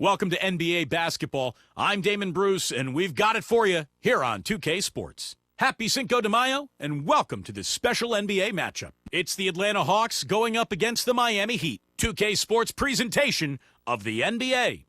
Welcome to NBA basketball. I'm Damon Bruce, and we've got it for you here on 2K Sports. Happy Cinco de Mayo, and welcome to this special NBA matchup. It's the Atlanta Hawks going up against the Miami Heat. 2K Sports presentation of the NBA.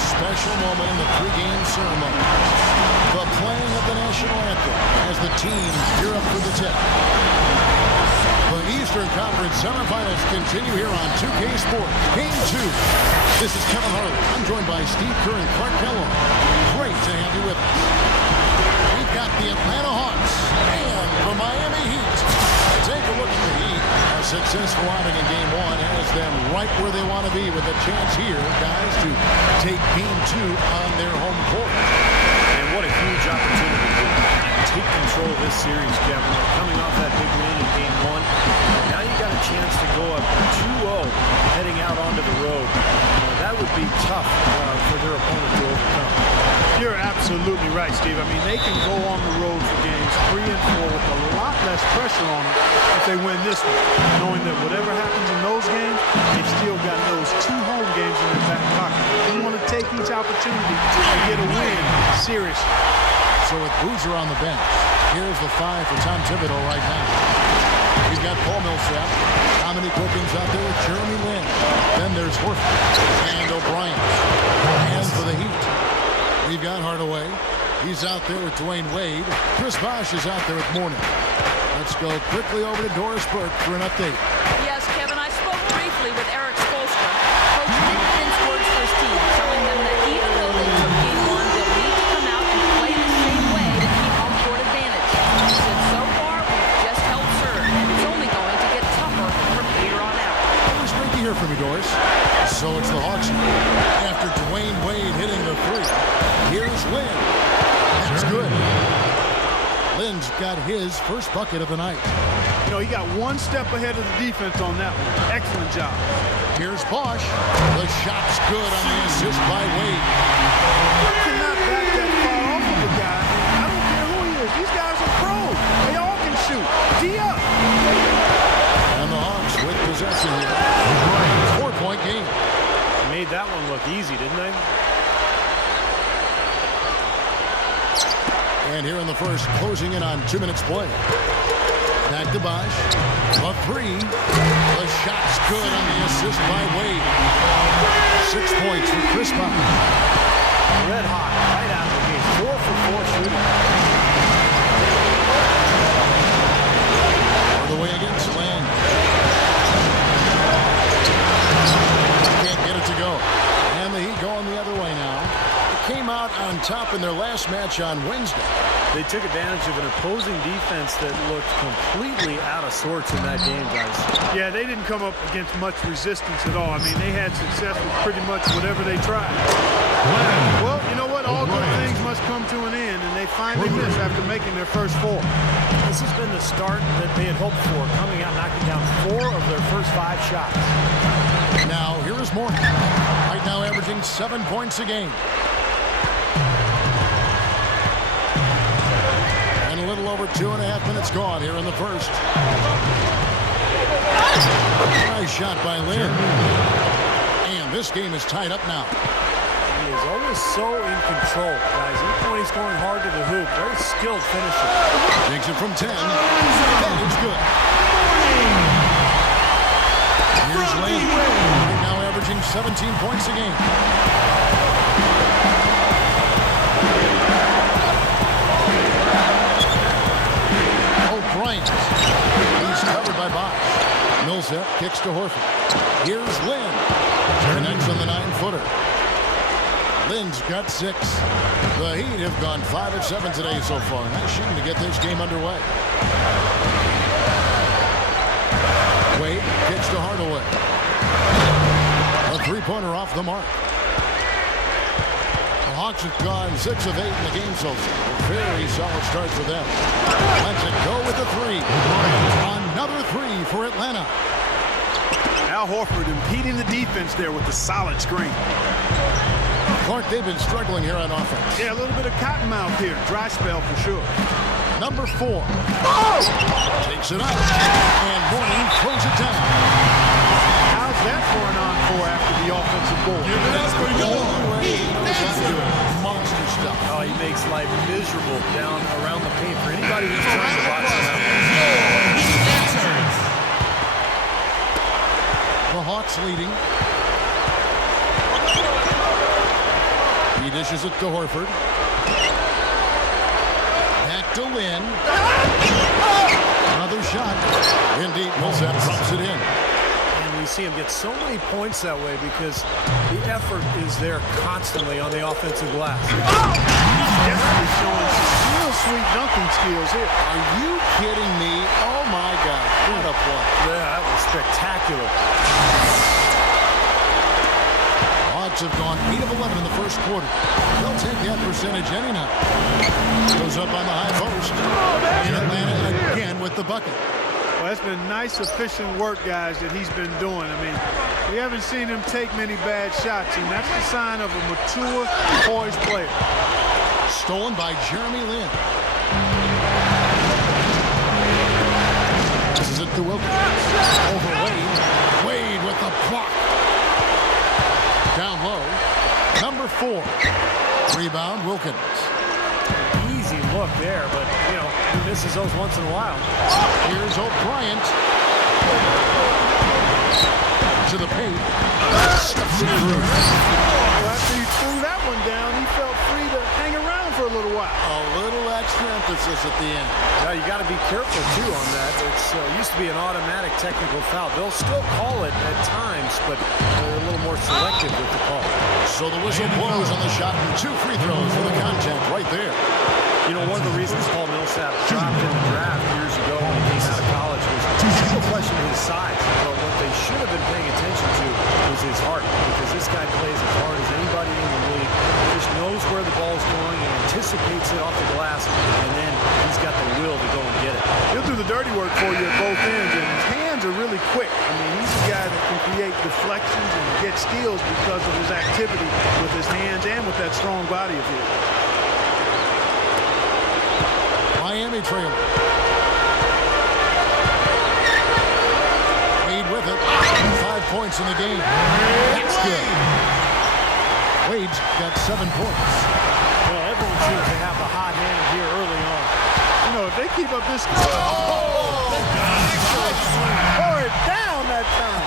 Special moment in the pregame ceremony. The playing of the national anthem as the teams gear up for the tip. The Eastern Conference semifinals continue here on 2K Sports. Game 2. This is Kevin Harlan. I'm joined by Steve Kerr and Clark Kellogg. Great to have you with us. We've got the Atlanta Hawks and the Miami Heat. Take a look at the Heat. A successful outing in Game 1 has them right where they want to be with a chance here, guys, to take Game 2 on their home court. And what a huge opportunity to take control of this series, Kevin. They're coming off that big win in Game 1. Now you got a chance to go up 2-0 heading out onto the road. That would be tough for their opponent to overcome. You're absolutely right, Steve. I mean, they can go on the road for games 3 and 4 with a lot less pressure on them if they win this one, knowing that whatever happens in those games, they've still got those 2 home games in their back pocket. You want to take each opportunity to get a win seriously. So with Boozer on the bench, here's the 5 for Tom Thibodeau right now. He's got Paul Millsap. Dominique Wilkins out there with Jeremy Lin. Then there's Horford and O'Brien. And for the Heat, we've got Hardaway. He's out there with Dwayne Wade. Chris Bosh is out there with Mourning. Let's go quickly over to Doris Burke for an update. Yes, Kevin, I spoke briefly with Eric Spoelstra. Coach didn't mince words for his team, telling them that even though they took Game 1, they'll need to come out and play the same way to keep home court advantage. He said, so far, we've just held serve, and it's only going to get tougher from here on out. It was great to hear from you, Doris. So it's the Hawks after Dwayne Wade hitting the 3. Here's Lin. That's good. Lin's got his first bucket of the night. You know, he got one step ahead of the defense on that one. Excellent job. Here's Bosh. The shot's good on the assist by Wade. You cannot back that far off of a guy. I don't care who he is. These guys are pros. They all can shoot. D up. And the Hawks with possession here. 4-point game. Made that one look easy, didn't they? And here in the first, closing in on 2 minutes play. Back to Bosh. A 3. The shot's good on the assist by Wade. 6 points for Chris Bosh. Red hot right out of the gate. 4 for 4 shooting. All the way against Lin. Can't get it to go. And the Heat going the other way now. Came out on top in their last match on Wednesday. They took advantage of an opposing defense that looked completely out of sorts in that game, guys. Yeah, they didn't come up against much resistance at all. I mean, they had success with pretty much whatever they tried. Well, you know what? All good things must come to an end, and they finally missed after making their first 4. This has been the start that they had hoped for, coming out knocking down 4 of their first 5 shots. Now, here is Mourning. Right now averaging 7 points a game. And a little over 2.5 minutes gone here in the first. Nice shot by Lin. And this game is tied up now. He is always so in control, guys. Even when he's going hard to the hoop, very skilled finisher. Takes it from 10. That is good. Here's Lane. Right now averaging 17 points a game. O'Brien. He's covered by Bosch. Millsap kicks to Horford. Here's Lynn. Connects on the 9-footer. Lynn's got 6. The Heat have gone 5 of 7 today so far. Nice shooting to get this game underway. Wade kicks to Hardaway. A three-pointer off the mark. The Hawks have gone 6 of 8 in the game so far. A very solid start for them. Let's it go with the 3. Another 3 for Atlanta. Al Horford impeding the defense there with the solid screen. Clark, they've been struggling here on offense. Yeah, a little bit of cottonmouth here. Dry spell for sure. Number 4. Takes it up. And Mourning throws it down. How's that for an encore after the offensive board? Monster stuff. Oh, he makes life miserable down around the paint for anybody who's trying to watch him. The Hawks leading. He dishes it to Horford. Back to Lynn. Another shot. Indeed, Millsap drops it in. And we see him get so many points that way because the effort is there constantly on the offensive glass. Definitely showing some real sweet dunking skills here. Are you kidding me? Oh my God. What a play. Yeah, that was spectacular. Hawks have gone 8 of 11 in the first quarter. They'll take that percentage any night. Goes up on the high post. And Atlanta again with the bucket. Well, that's been nice, efficient work, guys, that he's been doing. I mean, we haven't seen him take many bad shots, and that's the sign of a mature, poised player. Stolen by Jeremy Lin. This is it to Wilkins. Over Wade. Wade with the block. Down low. Number 4. Rebound, Wilkins. Easy look there, but, you know, he misses those once in a while. Here's O'Brien. To the paint. Stuffs it through. Well, after he threw that one down, he felt free to hang around for a little while. A little extra emphasis at the end. Now, you got to be careful, too, on that. It's used to be an automatic technical foul. They'll still call it at times, but they're a little more selective with the call. So the whistle blows on the shot and 2 free throws for the contact right there. You know, one of the reasons Paul Millsap dropped in the draft years ago when he came out of college was people questioned his size. But what they should have been paying attention to was his heart, because this guy plays as hard as anybody in the league. He just knows where the ball's going and anticipates it off the glass, and then he's got the will to go and get it. He'll do the dirty work for you at both ends, and his hands are really quick. I mean, he's a guy that can create deflections and get steals because of his activity with his hands and with that strong body of his. Miami trailing. Wade with it. 5 points in the game. That's good. Wade's got 7 points. Well, everyone seems to have the hot hand here early on. You know, if they keep up this... Pour it down that time.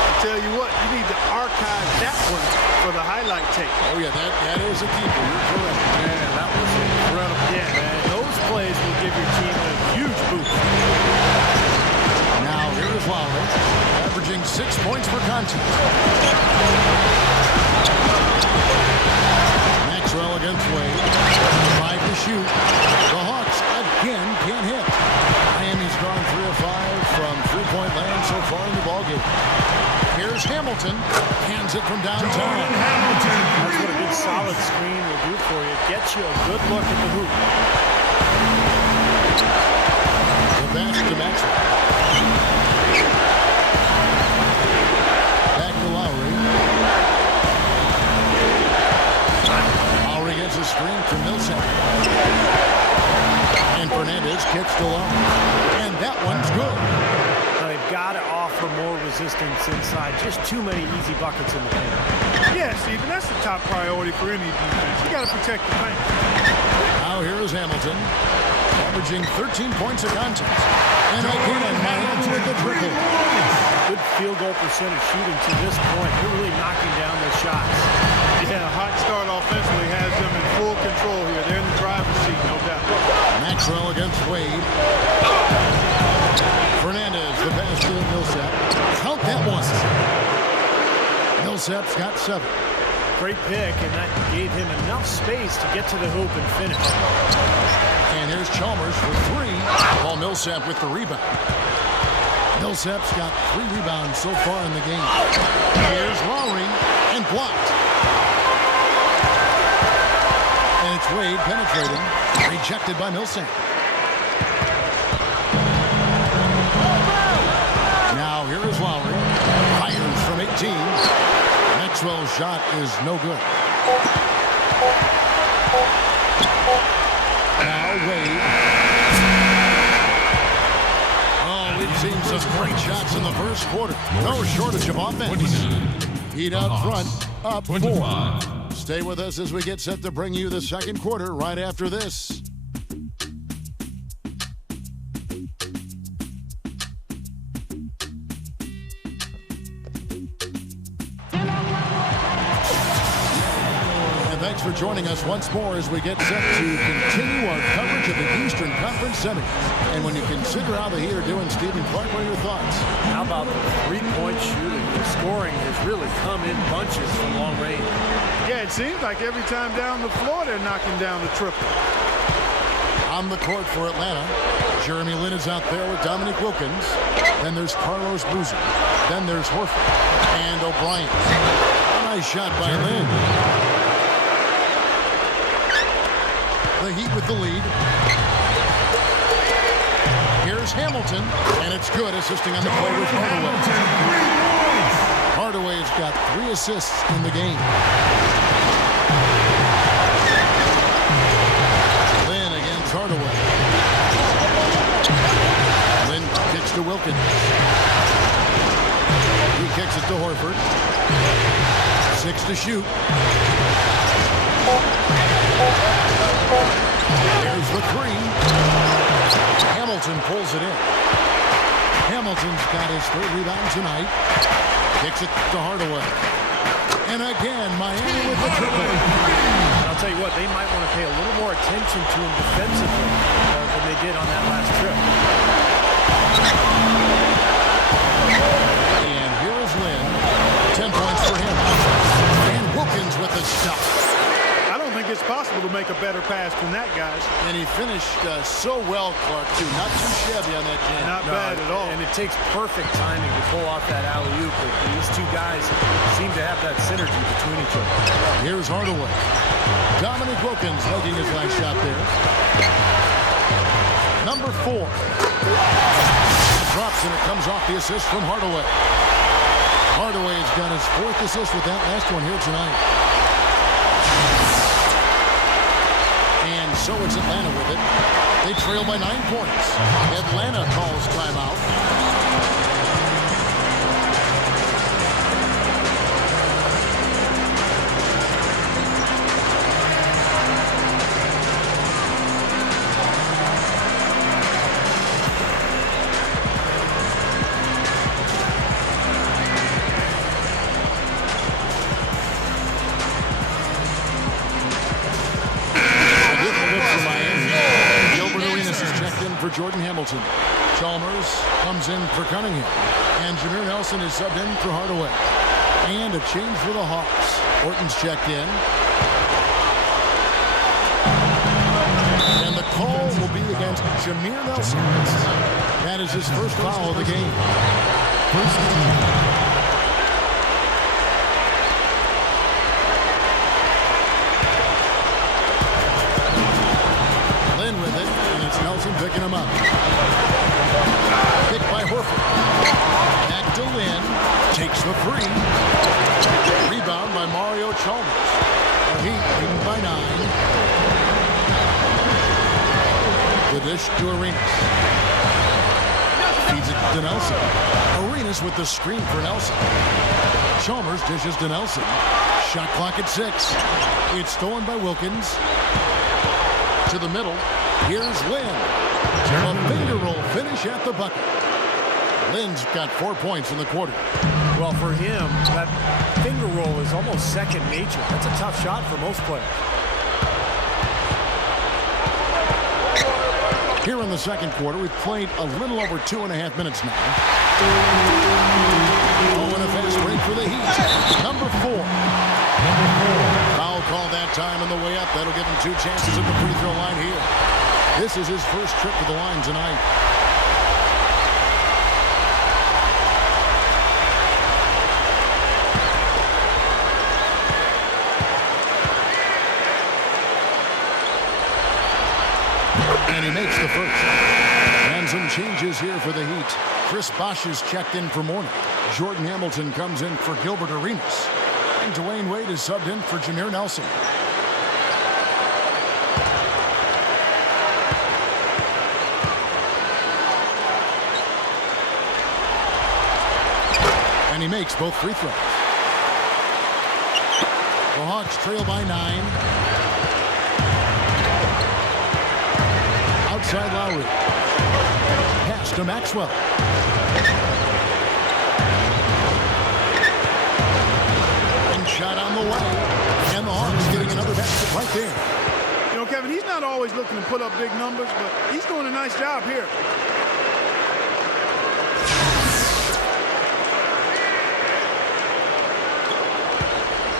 I tell you what, you need to archive that one for the highlight tape. Oh, yeah, that is a keeper. You're correct. Man, that was incredible. Yeah. And those plays will give your team a huge boost. Now, here's Lowry, averaging 6 points per contest. Maxwell against Wade. 5 to shoot. The Hawks again can't hit. Miami's gone 3 of 5 from three-point land so far in the ballgame. Here's Hamilton. Hands it from downtown. That's what a good solid screen will do for you. It gets you a good look at the hoop. The pass to Maxwell. Back to Lowry. Lowry gets a screen from Millsap. And Fernandez kicks to Lowry. And that one's good. Now they've got to offer for more resistance inside. Just too many easy buckets in the paint. Yeah, Steve, and that's the top priority for any defense. You got to protect the paint. Now here is Hamilton, averaging 13 points a contest. And again, Miami with the triple. Good field goal percentage shooting to this point. They're really knocking down their shots. Yeah, a hot start offensively has them in full control here. They're in the driver's seat, no doubt. Maxwell against Wade. Fernandez, the pass to Millsap. Count that one. Millsap's got 7. Great pick, and that gave him enough space to get to the hoop and finish. And here's Chalmers for 3. Paul Millsap with the rebound. Millsap's got 3 rebounds so far in the game. Here's Lowry, and blocked. And it's Wade penetrating. Rejected by Millsap. Now here is Lowry. Fires from 18. Maxwell's shot is no good. Now Wade. Oh, we've seen some great shots in the first quarter. No shortage of offense. Heat out front, up 4. Stay with us as we get set to bring you the second quarter right after this. Thanks for joining us once more as we get set to continue our coverage of the Eastern Conference Semis. And when you consider how the Heat are doing, Stephen Clark, what are your thoughts? How about the three-point shooting? The scoring has really come in bunches from long range. Yeah, it seems like every time down the floor they're knocking down the triple. On the court for Atlanta, Jeremy Lin is out there with Dominique Wilkins. Then there's Carlos Boozer. Then there's Horford and O'Brien. A nice shot by Lin. The Heat with the lead. Here's Hamilton, and it's good, assisting on the play with Hardaway. Hardaway's got 3 assists in the game. Lin against Hardaway. Lin kicks to Wilkins. He kicks it to Horford. 6 to shoot. There's the 3. Hamilton pulls it in. Hamilton's got his 3rd rebound tonight. Kicks it to Hardaway. And again, Miami with the triple. I'll tell you what, they might want to pay a little more attention to him defensively than they did on that last trip. And here is Lin. 10 points for him. And Wilkins with the stop. I don't think it's possible to make a better pass than that, guys. And he finished so well, Clark, too. Not too shabby on that jam. Not bad at all. And it takes perfect timing to pull off that alley-oop. These two guys seem to have that synergy between each other. Here's Hardaway. Dominique Wilkins making his last shot there. Number 4. Drops, and it comes off the assist from Hardaway. Hardaway's got his 4th assist with that last one here tonight. And so it's Atlanta with it. They trail by 9 points. Atlanta calls timeout. For Jordan Hamilton. Chalmers comes in for Cunningham. And Jameer Nelson is subbed in for Hardaway. And a change for the Hawks. Orton's checked in. And the call will be against Jameer Nelson. That is his first foul of the game. First team. Picking him up. Picked by Horford. Back to Lin. Takes the 3. Rebound by Mario Chalmers. The Heat leading by 9. The dish to Arenas. Feeds it to Nelson. Arenas with the screen for Nelson. Chalmers dishes to Nelson. Shot clock at 6. It's stolen by Wilkins. To the middle. Here's Lynn. A finger roll finish at the bucket. Lynn's got 4 points in the quarter. Well, for him, that finger roll is almost second nature. That's a tough shot for most players. Here in the second quarter, we've played a little over 2.5 minutes now. Oh, and a fast break for the Heat. Number 4. Foul call that time on the way up. That'll give him 2 chances at the free throw line here. This is his first trip to the line tonight. And he makes the first. And some changes here for the Heat. Chris Bosh is checked in for Mourning. Jordan Hamilton comes in for Gilbert Arenas. And Dwayne Wade is subbed in for Jameer Nelson. And he makes both free throws. The Hawks trail by 9. Outside Lowry. Pass to Maxwell. And shot on the way. And the Hawks getting another basket right there. You know, Kevin, he's not always looking to put up big numbers, but he's doing a nice job here.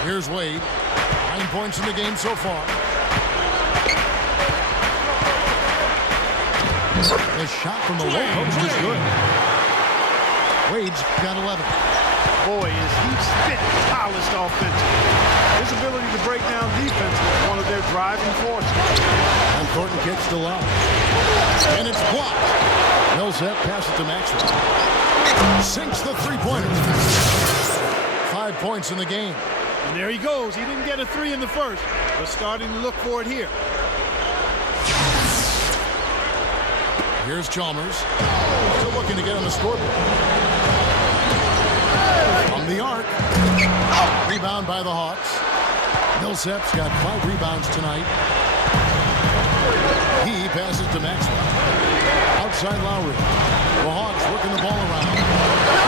Here's Wade. 9 points in the game so far. The shot from the low post is good. Wade's got 11. Boy, is he spit polished offensively. His ability to break down defense is one of their driving forces. And Thornton kicks to Love. And it's blocked. Millsap passes to Maxwell. Sinks the three-pointer. 5 points in the game. And there he goes. He didn't get a 3 in the first, but starting to look for it here. Here's Chalmers. Still looking to get on the scoreboard. From the arc. Rebound by the Hawks. Millsap's got 5 rebounds tonight. He passes to Maxwell. Outside Lowry. The Hawks working the ball around.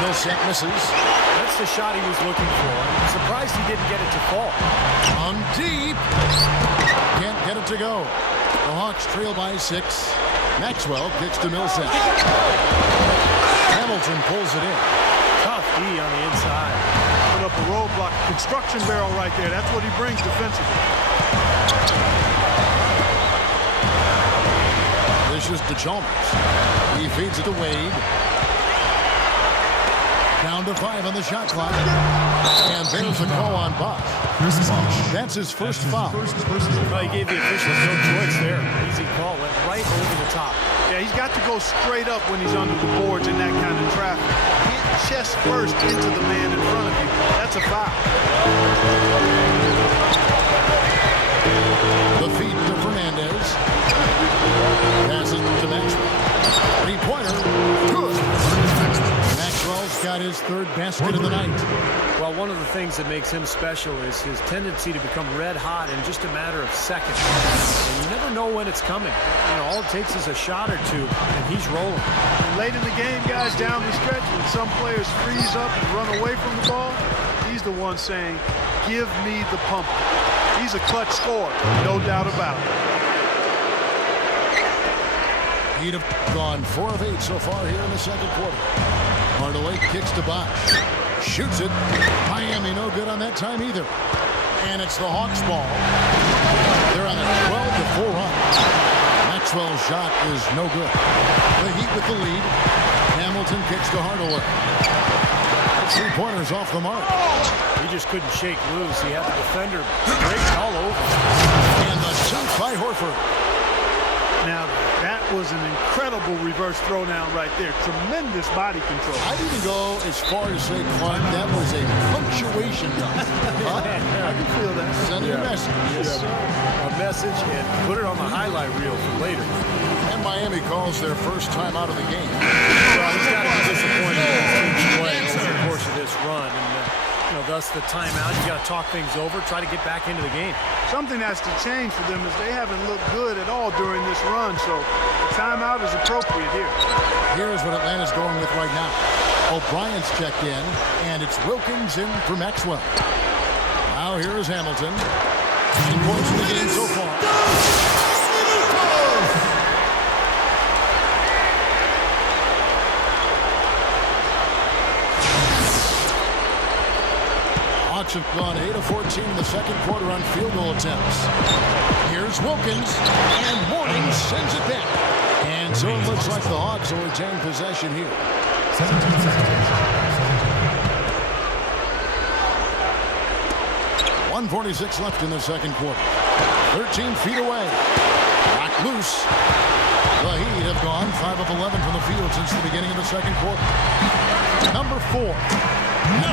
Millsap misses. That's the shot he was looking for. I'm surprised he didn't get it to fall. On deep. Can't get it to go. The Hawks trail by 6. Maxwell kicks to Millsap. Hamilton pulls it in. Tough D on the inside. Put up a roadblock, construction barrel right there. That's what he brings defensively. This is to Chalmers. He feeds it to Wade. Down to 5 on the shot clock. And there's a call on Bosh. That's his first foul. Well, he gave the officials no choice there. Easy call. Went right over the top. Yeah, he's got to go straight up when he's under the boards in that kind of traffic. Hit chest first into the man in front of you. That's a foul. The feed to Fernandez. Passes to Maxwell. 3-pointer. Good. Maxwell's got his 3rd basket of the night. Well, one of the things that makes him special is his tendency to become red hot in just a matter of seconds. And you never know when it's coming. You know, all it takes is a shot or two, and he's rolling. And late in the game, guys, down the stretch, when some players freeze up and run away from the ball, he's the one saying, "Give me the pump." He's a clutch scorer, no doubt about it. He'd have gone 4 of 8 so far here in the second quarter. Hardaway kicks to Bosh. Shoots it. Miami no good on that time either. And it's the Hawks ball. They're on a 12-4 run. Maxwell's shot is no good. The Heat with the lead. Hamilton kicks to Hardaway. 3-pointers off the mark. He just couldn't shake loose. He had the defender break all over. And the shot by Horford. Now, that was an incredible reverse throwdown right there. Tremendous body control. I'd even go as far as say, Clark, that was a punctuation dunk. I can feel that. Send a message. Yes, sir. A message and put it on the highlight reel for later. And Miami calls their first time out of the game. Well, he's got to be disappointed in his team's play over the course of this run. And, thus the timeout. You got to talk things over, try to get back into the game. Something has to change for them as they haven't looked good at all during this run. So the timeout is appropriate here. Here's what Atlanta's going with right now. O'Brien's checked in, and it's Wilkins in for Maxwell. Now here is Hamilton. 10 points in the game so far. Hawks have gone 8 of 14 in the second quarter on field goal attempts. Here's Wilkins, and Morning sends it back. And so it looks like the Hawks will retain possession here. 17 seconds. 1:46 left in the second quarter. 13 feet away. Knocked loose. The Heat have gone 5 of 11 from the field since the beginning of the second quarter. Number 4.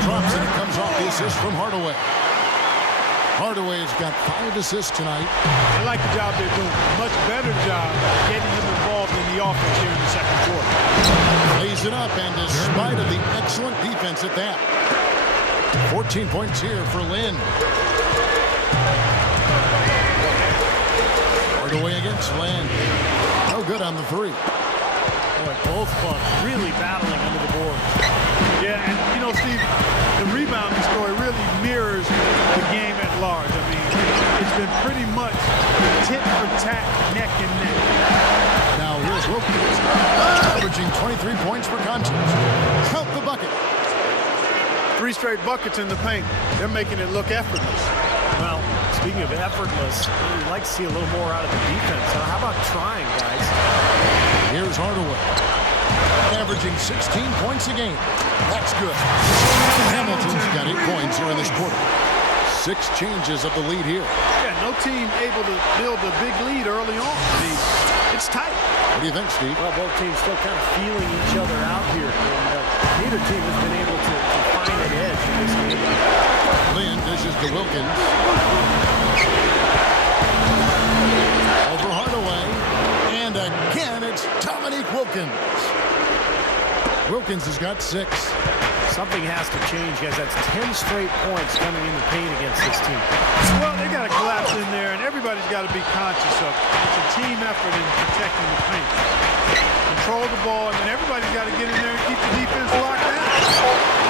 Drops it. It comes off the assist from Hardaway. Hardaway's got 5 assists tonight. I like the job they're doing. Much better job getting him involved in the offense here in the second quarter. Lays it up, and despite of the excellent defense at that, 14 points here for Lynn. Hardaway against Lynn. No good on the 3. Boy, both clubs really battling under the board. Yeah, and Steve, the rebounding story really mirrors the game at large. I mean, it's been pretty much tit for tat, neck and neck. Now here's Wilkins, averaging 23 points per contest. Count the bucket. 3 straight buckets in the paint. They're making it look effortless. Well, speaking of effortless, we'd like to see a little more out of the defense. So how about trying, guys? Here's Hardaway, averaging 16 points a game. That's good. Hamilton's got 8 points here in this quarter. 6 changes of the lead here. Yeah, no team able to build a big lead early on. I mean, it's tight. What do you think, Steve? Well, both teams still kind of feeling each other out here. And neither team has been able to find an edge in this game. Lynn dishes to Wilkins. Over Hardaway. And again, it's Dominique Wilkins. Wilkins has got 6. Something has to change, guys. That's 10 straight points coming in the paint against this team. Well, they got to collapse in there, and everybody's got to be conscious of it. It's a team effort in protecting the paint. Control the ball, and then everybody's got to get in there and keep the defense locked down.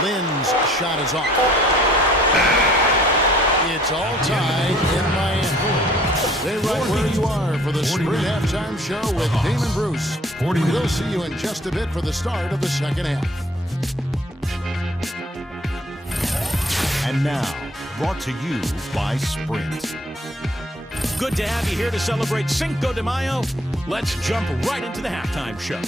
Lynn's shot is off. It's all tied in Miami. Stay right where you are for the Sprint Halftime Show with Damon Bruce. We'll see you in just a bit for the start of the second half. And now, brought to you by Sprint. Good to have you here to celebrate Cinco de Mayo. Let's jump right into the halftime show.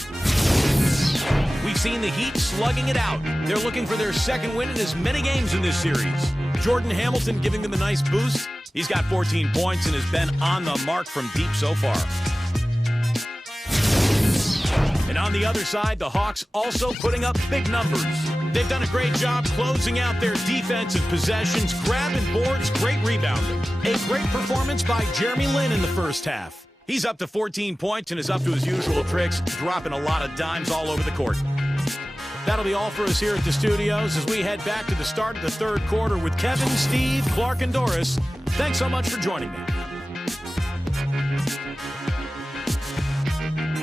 We've seen the Heat slugging it out. They're looking for their second win in as many games in this series. Jordan Hamilton giving them a nice boost. He's got 14 points and has been on the mark from deep so far. And on the other side, the Hawks also putting up big numbers. They've done a great job closing out their defensive possessions, grabbing boards, great rebounding. A great performance by Jeremy Lin in the first half. He's up to 14 points and is up to his usual tricks, dropping a lot of dimes all over the court. That'll be all for us here at the studios as we head back to the start of the third quarter with Kevin, Steve, Clark, and Doris. Thanks so much for joining me.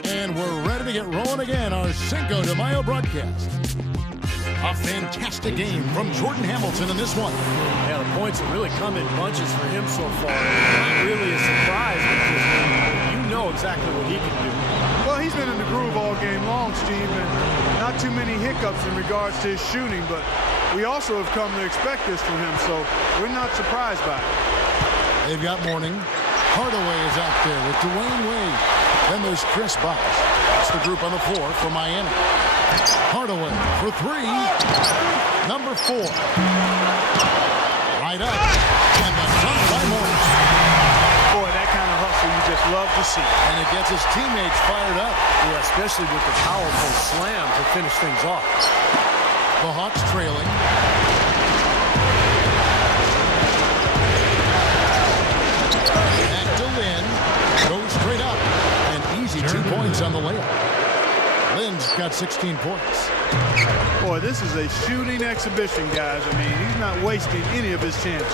And we're ready to get rolling again, our Cinco de Mayo broadcast. A fantastic game from Jordan Hamilton in this one. Yeah, the points have really come in bunches for him so far. Not really a surprise because you know exactly what he can do. Well, he's been in the groove all game long, Steve, and not too many hiccups in regards to his shooting, but we also have come to expect this from him, so we're not surprised by it. They've got Morning. Hardaway is out there with Dwayne Wade. Then there's Chris Bosh. That's the group on the floor for Miami. Hardaway for 3. Number 4. Right up. And the dunk by Morning. Boy, that kind of hustle you just love to see. And it gets his teammates fired up. Yeah, especially with the powerful slam to finish things off. The Hawks trailing. Back to Lynn. Goes straight up. An easy 2 points got 16 points. Boy, this is a shooting exhibition, guys. I mean, he's not wasting any of his chances.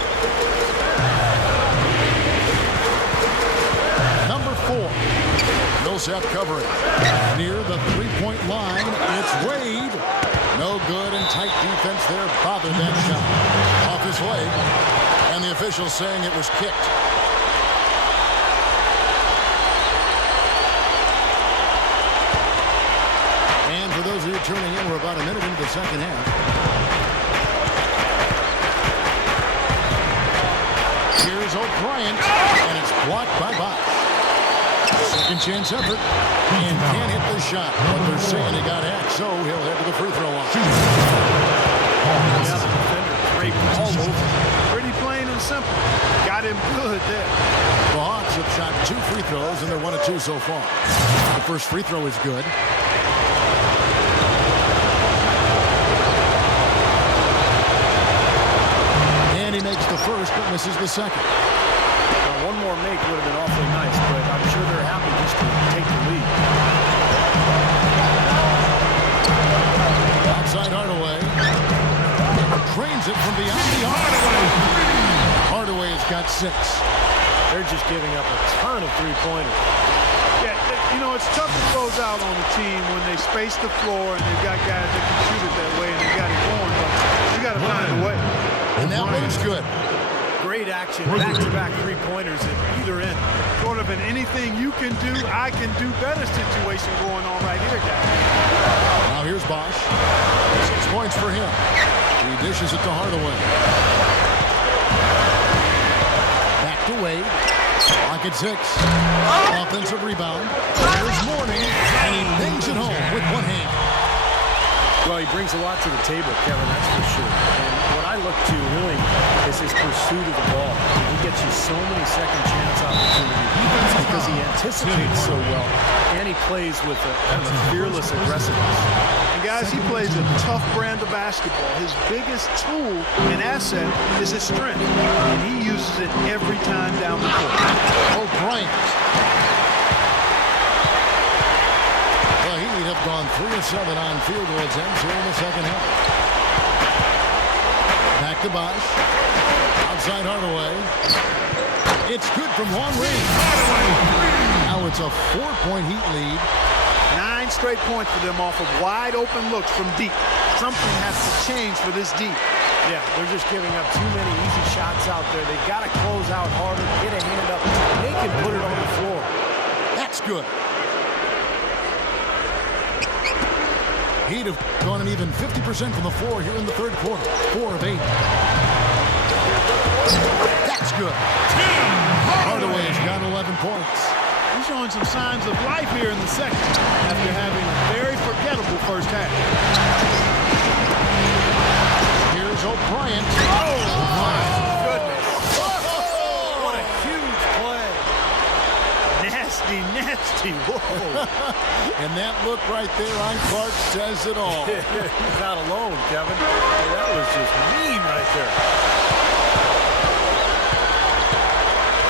Number 4. Millsap covering. Near the three-point line, it's Wade. No good, and tight defense there bothered that shot. Off his leg, and the official saying it was kicked. And for those of you tuning in, we're about a minute into the second half. Here's O'Brien, and it's blocked by Bosch. Second chance effort, and can't hit the shot. But they're saying he got hacked, so he'll head to the free throw line. Yeah, the defender draped all over. Pretty plain and simple. Got him good there. The Hawks have shot 2 free throws, and they're 1 of 2 so far. The first free throw is good. And he makes the first, but misses the second. Now, one more make would have been awfully nice, but I'm sure they're happy just to take the lead. Outside Hardaway. Drains it from beyond the arc. Hardaway's got 6. They're just giving up a ton of three-pointers. Yeah, you know, it's tough to close out on the team when they space the floor and they've got guys that can shoot it that way and they got it going, but you got to find a way. And that one's good. Great action, back-to-back three-pointers at either end. Sort of an anything you can do, I can do better situation going on right here, guys. Now here's Bosch. 6 points for him. He dishes it to Hardaway. Back to Wade. Lock at 6. Offensive rebound. There's Mourning, and he bangs it home with one hand. Well, he brings a lot to the table, Kevin, that's for sure. And what I look to really is his pursuit of the ball. He gets you so many second chance opportunities because he anticipates so well, and he plays with a kind of a fearless aggressiveness. And guys, he plays a tough brand of basketball. His biggest tool and asset is his strength, and he uses it every time down the court. O'Brien. Well, he would have gone 3 of 7 on field goal attempts here in the second half. Back to Bosch. Outside Hardaway. It's good from long range. Now it's a 4-point Heat lead. 9 straight points for them off of wide open looks from deep. Something has to change for this deep. Yeah, they're just giving up too many easy shots out there. They've got to close out harder, get a hand up. They can put it on the floor. That's good. Heat have gone an even 50% from the floor here in the third quarter. 4 of 8. That's good. Hardaway's got 11 points. He's showing some signs of life here in the second after having a very forgettable first half. Here's O'Brien. Oh, my goodness. What a huge play. Nasty. Whoa. And that look right there on Clark says it all. He's not alone, Kevin. That was just mean right there.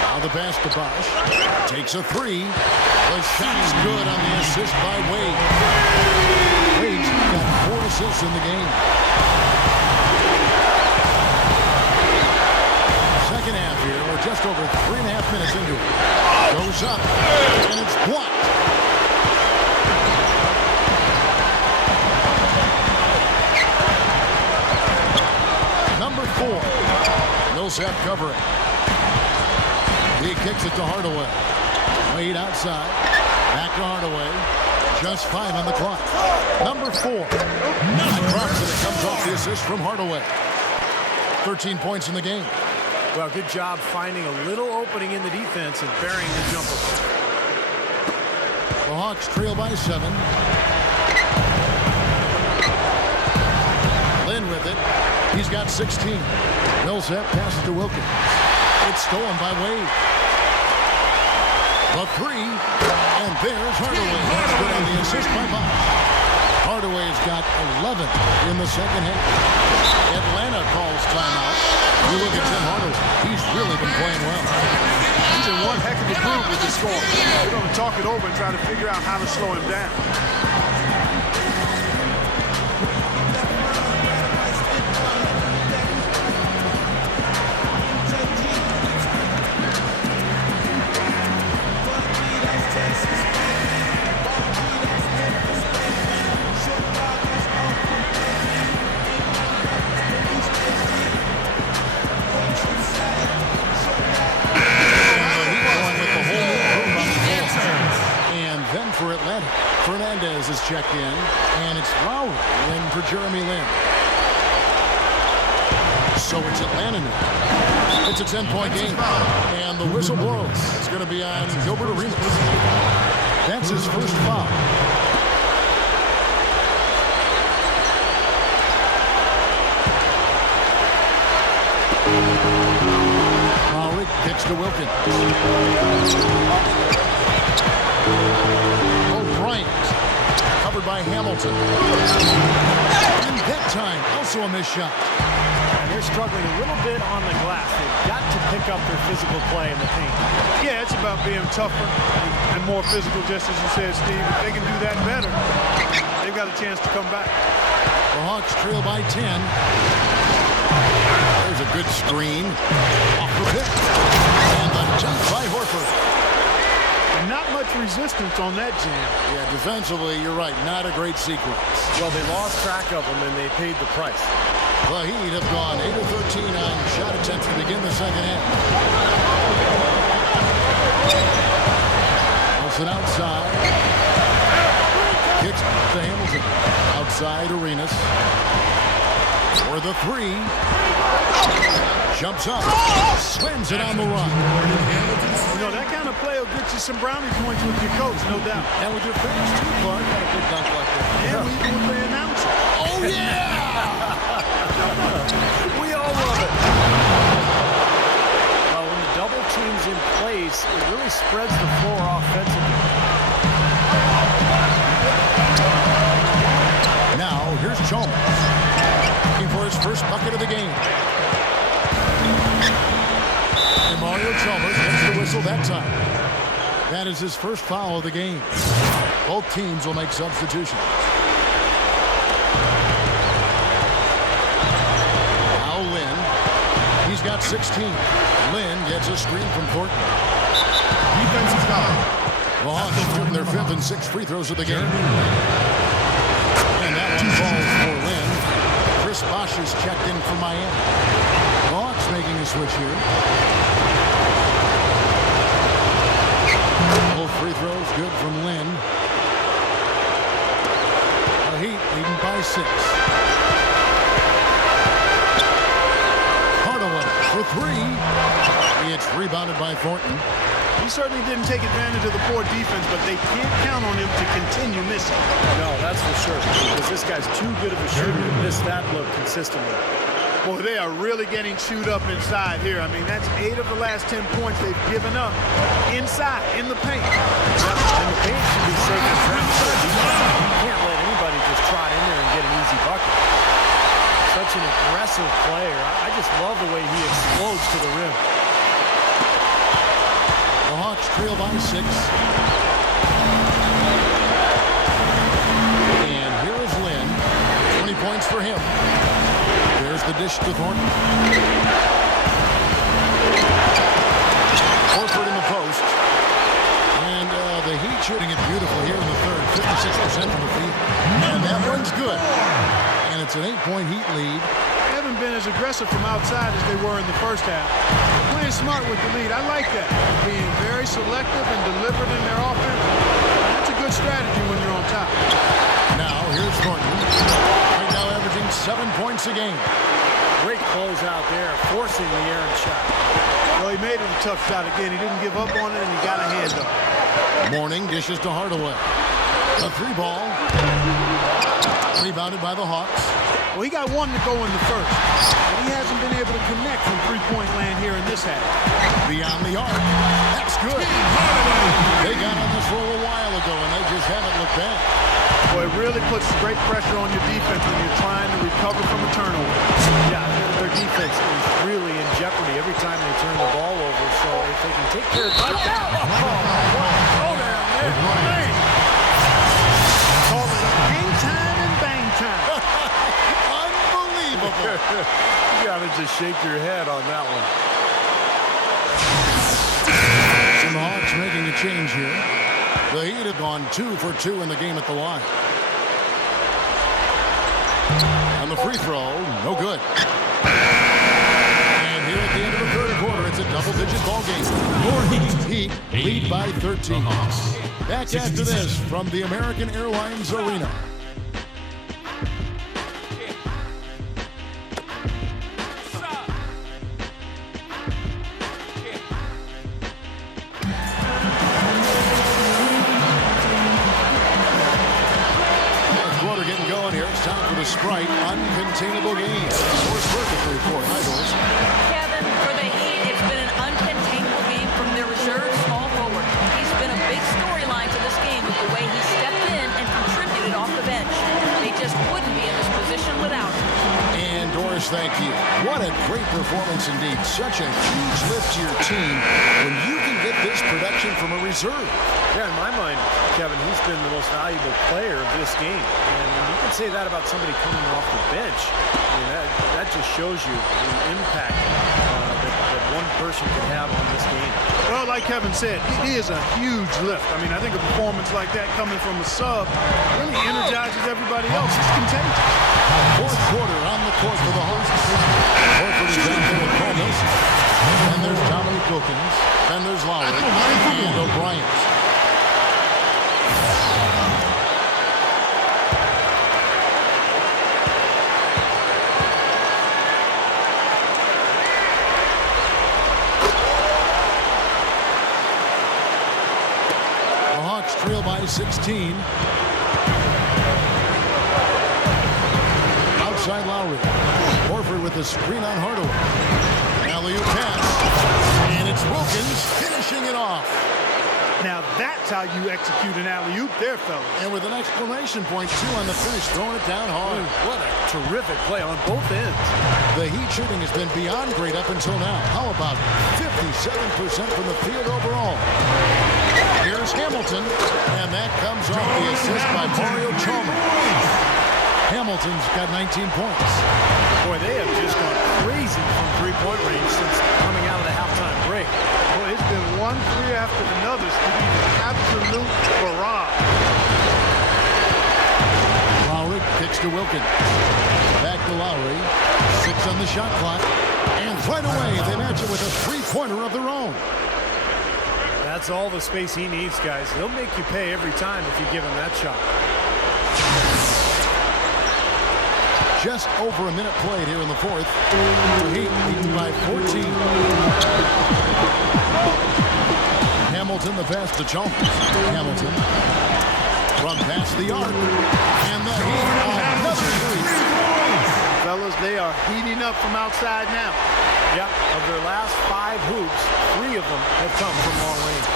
Now the pass to Bosch. Takes a 3. The shot's good on the assist by Wade. Wade's got 4 assists in the game. Second half here. We're just over 3.5 minutes into it. Goes up, and it's blocked. Number 4. Millsap covering. He kicks it to Hardaway. Wade outside. Back to Hardaway. Just 5 on the clock. Number 4. Drops it. It comes off the assist from Hardaway. 13 points in the game. Well, good job finding a little opening in the defense and burying the jumper. The Hawks trail by 7. Lynn with it. He's got 16. Millsap passes to Wilkins. It's stolen by Wade. The 3. And there's Hardaway. That's good on the assist by Bosch. Hardaway's got 11 in the second half. Atlanta calls timeout. You look at Tim Hardaway. He's really been playing well. He's in one heck of a groove with the score. They're going to talk it over and try to figure out how to slow him down. checked in, and it's Lowry in for Jeremy Lin. So it's Atlanta now. It's a 10-point game, and the whistle blows. It's going to be on Gilbert Arenas. That's his first foul. Lowry kicks to Wilkins. O'Brien covered by Hamilton. And that time, also a missed shot. And they're struggling a little bit on the glass. They've got to pick up their physical play in the paint. Yeah, it's about being tougher and more physical, just as you said, Steve. If they can do that better, they've got a chance to come back. The Hawks trail by 10. There's a good screen. Off the pick. And the jump by Horford. And not much resistance on that jam. Yeah, defensively, you're right. Not a great sequence. Well, they lost track of them, and they paid the price. The Heat have gone 8 of 13 on shot attempts to begin the second half. Nelson outside. Kicks to Hamilton. Outside Arenas. For the three. Jumps up. Slams it on the run. You know, that kind of play will get you some brownie points with your coach, no doubt. And with your fans, too, Clark. Got a big dunk like that. And even with the announcer. Oh, yeah! We all love it. Well, when the double team's in place, it really spreads the floor offensively. Now, here's Chalmers. Looking for his first bucket of the game. And Mario Chalmers gets the whistle that time. That is his first foul of the game. Both teams will make substitutions. Now Lin. He's got 16. Lin gets a screen from Thornton. Defensive foul. The Hawks shooting their 5th and 6th free throws of the game. And that one falls for Lin. Chris Bosh is checked in for Miami. The Hawks making a switch here. Both free throws good from Lin. The Heat leading by 6. Hardaway for 3. It's rebounded by Thornton. He certainly didn't take advantage of the poor defense, but they can't count on him to continue missing. No, that's for sure. Because this guy's too good of a shooter to miss that look consistently. Boy, they are really getting chewed up inside here. I mean, that's 8 of the last 10 points they've given up inside, in the paint. And the paint should be safe and sound for a defense. You can't let anybody just trot in there and get an easy bucket. Such an aggressive player. I just love the way he explodes to the rim. The Hawks trail by 6. And here is Lin. 20 points for him. There's the dish to Thornton. Horford in the post. And the Heat shooting it beautifully here in the third. 56% from the field. And that one's good. And it's an 8-point Heat lead. They haven't been as aggressive from outside as they were in the first half. They're playing smart with the lead. I like that. Being very selective and deliberate in their offense. That's a good strategy when you're on top. Now, here's Thornton. Right now averaging 7 points a game. Great close out there, forcing the errant shot. Well, he made it a tough shot again. He didn't give up on it, and he got a hand up. Morning dishes to Hardaway. A 3-ball. Rebounded by the Hawks. Well, he got one to go in the first, but he hasn't been able to connect from three-point land here in this half. Beyond the arc. That's good. They got on this roll a while ago, and they just haven't looked back. Boy, it really puts great pressure on your defense when you're trying to recover from a turnover. Yeah, their defense is really in jeopardy every time they turn the ball over. So if they can take care of the Throw down there. Man. Call it hang time and bang time. Unbelievable. You gotta just shake your head on that one. So the Hawks making a change here. The Heat have gone 2 for 2 in the game at the line. On the free throw, no good. And here at the end of the third quarter, it's a double-digit ball game. Heat lead by 13. Back after this from the American Airlines Arena. Quarter getting going here. It's time for the Sprite Uncontainable Game. Source perfectly for Idles. Kevin, for the Heat, it's been an uncontainable game from their reserve small forward. He's been a big storyline to this game with the way he stepped in and contributed off the bench. They just wouldn't be in this position without him. And Doris, thank you. What a great performance indeed. Such a huge lift to your team when you can get this production from a reserve. Yeah, in my mind, Kevin, he's been the most valuable player of this game. And you can say that about somebody coming off the bench. I mean, that just shows you the impact that one person can have on this game. Well, like Kevin said, it is a huge lift. I mean, I think a performance like that coming from a sub really energizes everybody else. It's contagious. Fourth quarter on the court for the Hawks. Horford is down there with Paul Millsap. And there's Dominique Wilkins. And there's Lowry. And O'Brien. Trail by 16. Outside Lowry. Horford with the screen on Hardaway. Alley-oop pass. And it's Wilkins finishing it off. Now that's how you execute an alley-oop there, fellas. And with an exclamation point, too, on the finish, throwing it down hard. What a terrific play on both ends. The Heat shooting has been beyond great up until now. How about 57% from the field overall? Here's Hamilton, and that comes off the assist by Mario Chalmers. Hamilton's got 19 points. Boy, they have just gone crazy from three-point range since coming out of the halftime break. Well, it's been one three after another. It's been an absolute barrage. Lowry kicks to Wilkins. Back to Lowry. 6 on the shot clock. And right away, they match it with a three-pointer of their own. That's all the space he needs, guys. He'll make you pay every time if you give him that shot. Just over a minute played here in the fourth. The Heat leading by 14. Hamilton, the pass to Chalmers. Hamilton from past the arc. And the Heat another three. Fellas, they are heating up from outside now. Yep, of their last 5 hoops, 3 of them have come from long range.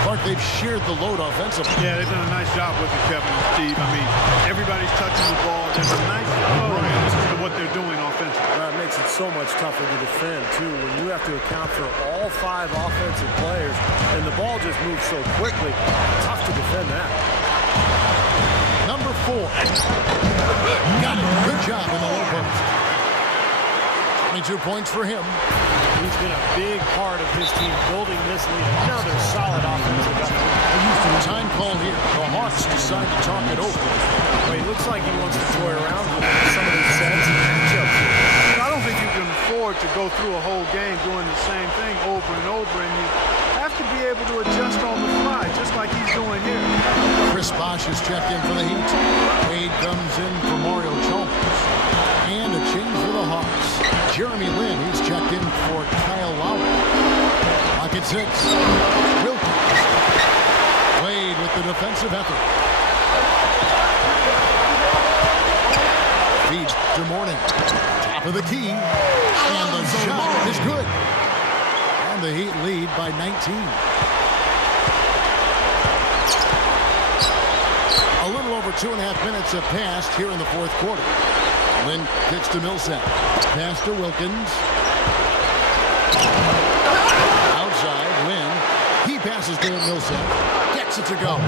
Clark, they've shared the load offensively. Yeah, they've done a nice job with it, Kevin and Steve. I mean, everybody's touching the ball. There's a nice flow to what they're doing offensively. That makes it so much tougher to defend, too, when you have to account for all 5 offensive players, and the ball just moves so quickly. Tough to defend that. Number 4. Got it. Good job in the low post. 22 points for him. He's been a big part of his team building this lead. Another solid offensive effort. Time call here. The Hawks decide to talk it over. Well, he looks like he wants to toy around with some of these sets and matchups. I don't think you can afford to go through a whole game doing the same thing over and over, and you have to be able to adjust on the fly, just like he's doing here. Chris Bosh is checked in for the Heat. Aid comes in for Mario Chalmers. And a change for the Hawks. Jeremy Lin, he's checked in for Kyle Lowry. Pocket 6. Wilkins. Wade with the defensive effort. Feeds to Morning. Top of the key. And the shot is good. And the Heat lead by 19. A little over 2.5 minutes have passed here in the fourth quarter. Lin kicks to Millsap. Pass to Wilkins. Outside, Lin. He passes to Millsap. Gets it to go.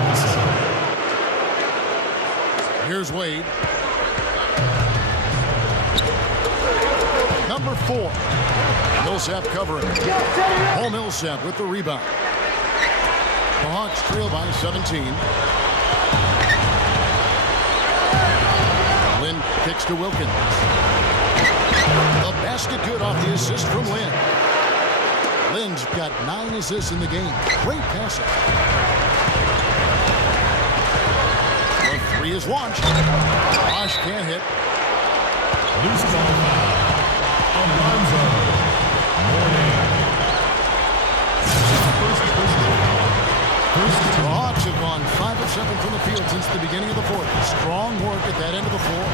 Here's Wade. Number 4. Millsap covering. Paul Millsap with the rebound. The Hawks trail by 17. Lin kicks to Wilkins. The basket good off the assist from Lin. Lynn's got 9 assists in the game. Great passing. The 3 is launched. Bosch can't hit. Loose ball foul. Alonzo Mourning. The Hawks have gone 5 of 7 from the field since the beginning of the fourth. Strong work at that end of the floor.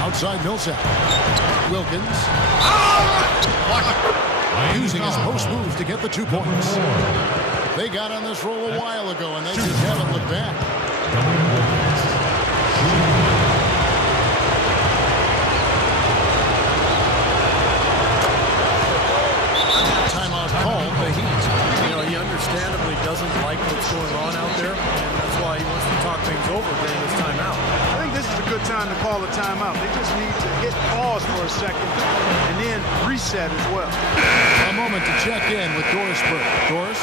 Outside Millsap. Wilkins. Using his post moves to get the 2 points. They got on this roll a while ago, and they just haven't looked back. Timeout called the Heat. You know, he understandably doesn't like what's going on out there, and that's why he wants to talk things over during this timeout. I think this is a good time to call a timeout. They just need to hit pause for a second and then reset as well. A moment to check in with Doris Burke. Doris?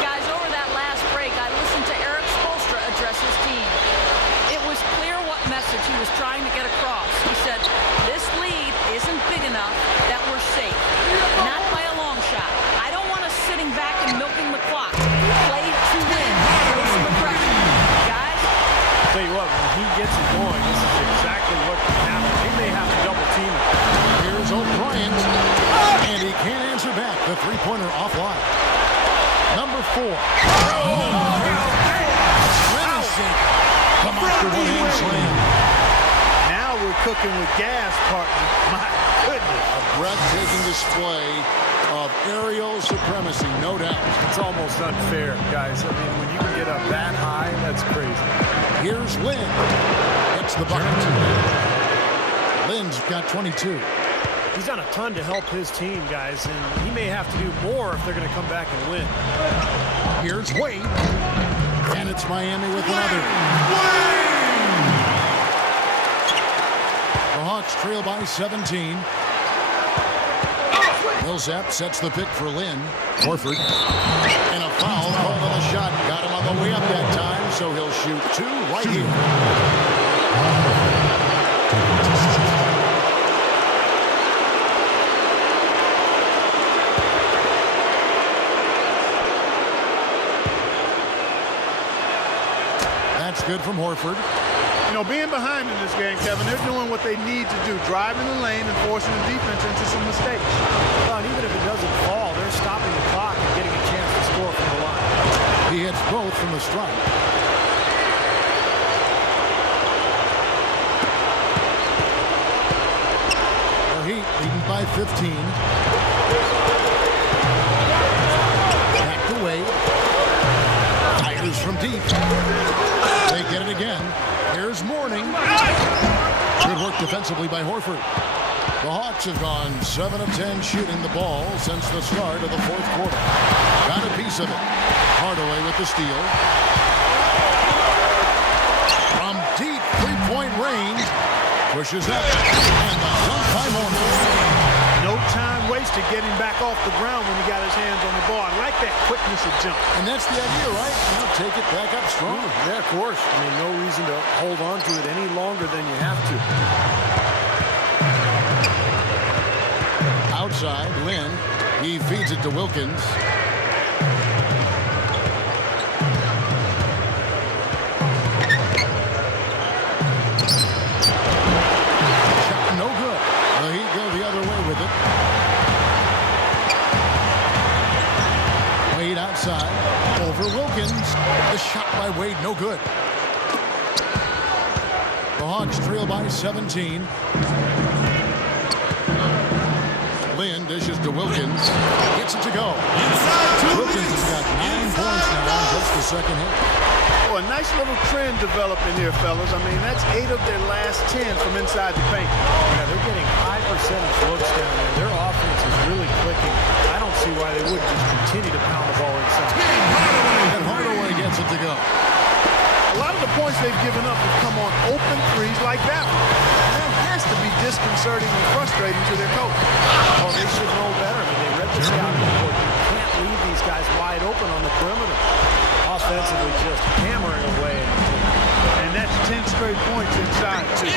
Guys, over that last break, I listened to Eric Spoelstra address his team. It was clear what message he was trying to get across. He said, this lead isn't big enough that we're safe. Not by a long shot. I don't want us sitting back and milking the clock. Play to win. Show some aggression. Guys? Tell you what, when he gets it going, this is exactly what can happen. They may have to double team him. Here's O'Brien. And he can't answer back. The three-pointer offline. Number 4. Come off the one-hand slam. Now we're cooking with gas, partner. My goodness. A breathtaking display of aerial supremacy, no doubt. It's almost unfair, guys. I mean, when you can get up that high, that's crazy. Here's Lynn. Gets the bucket. Lynn's got 22. He's done a ton to help his team, guys, and he may have to do more if they're going to come back and win. Here's Wade. And it's Miami with another. The Hawks trail by 17. Millsap sets the pick for Lynn. Horford. And a foul called on the shot. Got him on the way up that time, so he'll shoot 2 right here. That's good from Horford. You know, being behind in this game, Kevin, they're doing what they need to do, driving the lane and forcing the defense into some mistakes. Well, and even if it doesn't fall, they're stopping the clock and getting a chance to score from the line. He hits both from the stripe. The Heat leading by 15. Back to Wade. Tigers from deep. They get it again. Here's Mourning. Good work defensively by Horford. The Hawks have gone 7 of 10 shooting the ball since the start of the fourth quarter. Got a piece of it. Hardaway with the steal. From deep three-point range. Pushes up. And the dunk by Mourning. No time wasted getting back off the ground when he got his hands on the ball. I like that quickness of jump. And that's the idea, right? You know, take it back up strong. Yeah, of course. I mean, no reason to hold on to it any longer than you have to. Outside, Lynn. He feeds it to Wilkins. Shot no good. The Heat go the other way with it. Wade outside. Over Wilkins. The shot by Wade no good. The Hawks trail by 17. Lynn dishes to Wilkins. Gets it to go. Wilkins has got 9 points now. That's the second hit. Oh, a nice little trend developing here, fellas. I mean, that's 8 of their last 10 from inside the paint. Yeah, they're getting high percentage looks down there. Their offense is really clicking. I don't see why they wouldn't just continue to pound the ball inside. And Hardaway gets it to go. A lot of the points they've given up have come on open threes like that one. That has to be disconcerting and frustrating to their coach. Well, they should know better. I mean, they read the scouting report. You can't leave these guys wide open on the perimeter. Offensively, just hammering away. And that's 10 straight points inside, too.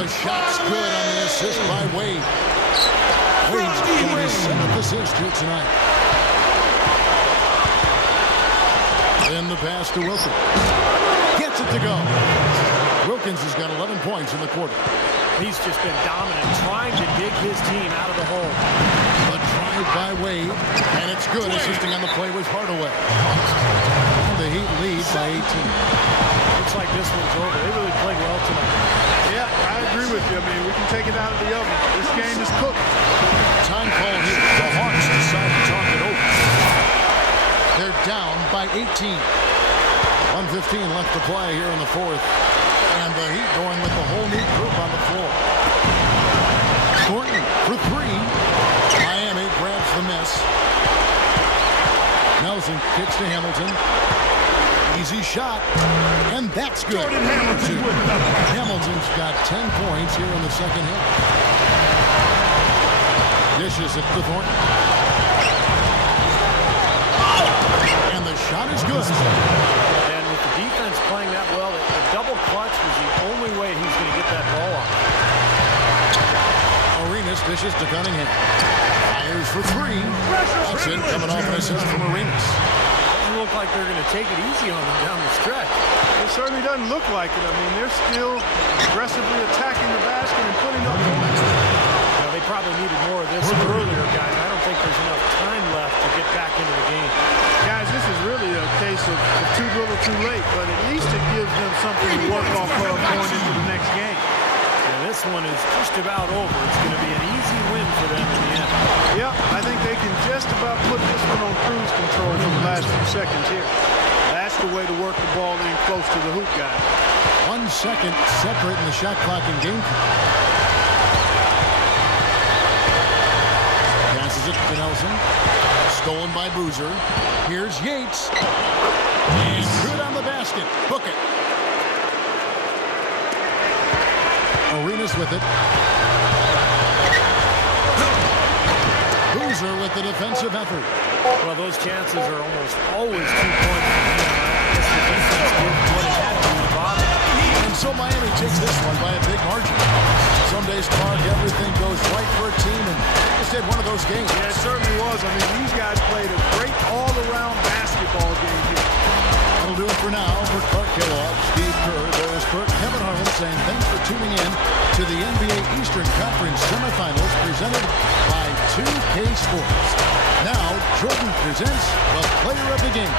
The shot's good on the assist by Wade. Wade's got his 7th assist here tonight. In the pass to Wilson. Gets it to go. Wilkins has got 11 points in the quarter. He's just been dominant, trying to dig his team out of the hole. The drive by Wade, and it's good. Assisting on the play was Hardaway. The Heat lead by 18. Looks like this one's over. They really played well tonight. Yeah, I agree with you. I mean, we can take it out of the oven. This game is cooked. Time call here. The Hawks decide to talk it over. They're down by 18. 1:15 left to play here in the fourth. And the Heat going with the whole new group on the floor. Thornton for three. Miami grabs the miss. Nelson kicks to Hamilton. Easy shot. And that's good. Jordan Hamilton with the Hamilton's got 10 points here in the second half. Dishes it to Thornton. And the shot is good. And with the defense playing that well, the double clutch was the only way he's going to get that ball off. Arenas dishes to Cunningham. Fires for three. That's it, coming off an assist from Arenas. Doesn't look like they're going to take it easy on them down the stretch. It certainly doesn't look like it. I mean, they're still aggressively attacking the basket and putting up points. Now, they probably needed more of this earlier, guys. I don't think there's enough time left to get back into the game. Guys, this is really a case of too little too late, but at least it gives them something to work off of going into the next game. And this one is just about over. It's going to be an easy win for them in the end. Yep, I think they can just about put this one on cruise control for the last few seconds here. That's the way to work the ball in close to the hoop, guys. 1 second separate in the shot clock and game clock. Passes it to Nelson. Stolen by Boozer. Here's Yates. And good on the basket. Book it. Arenas with it. Boozer with the defensive effort. Well, those chances are almost always 2 points. I guess the defense did what it had to do to bottom. And so Miami takes this one by a big margin. Some days, Clark, everything goes right for a team, and just had one of those games. Yeah, it certainly was. I mean, these guys played a great all-around basketball game here. That'll do it for now. For Clark Kellogg, Steve Kerr, Doris Burke, Kevin Harlan saying thanks for tuning in to the NBA Eastern Conference semifinals presented by 2K Sports. Now, Jordan presents the player of the game.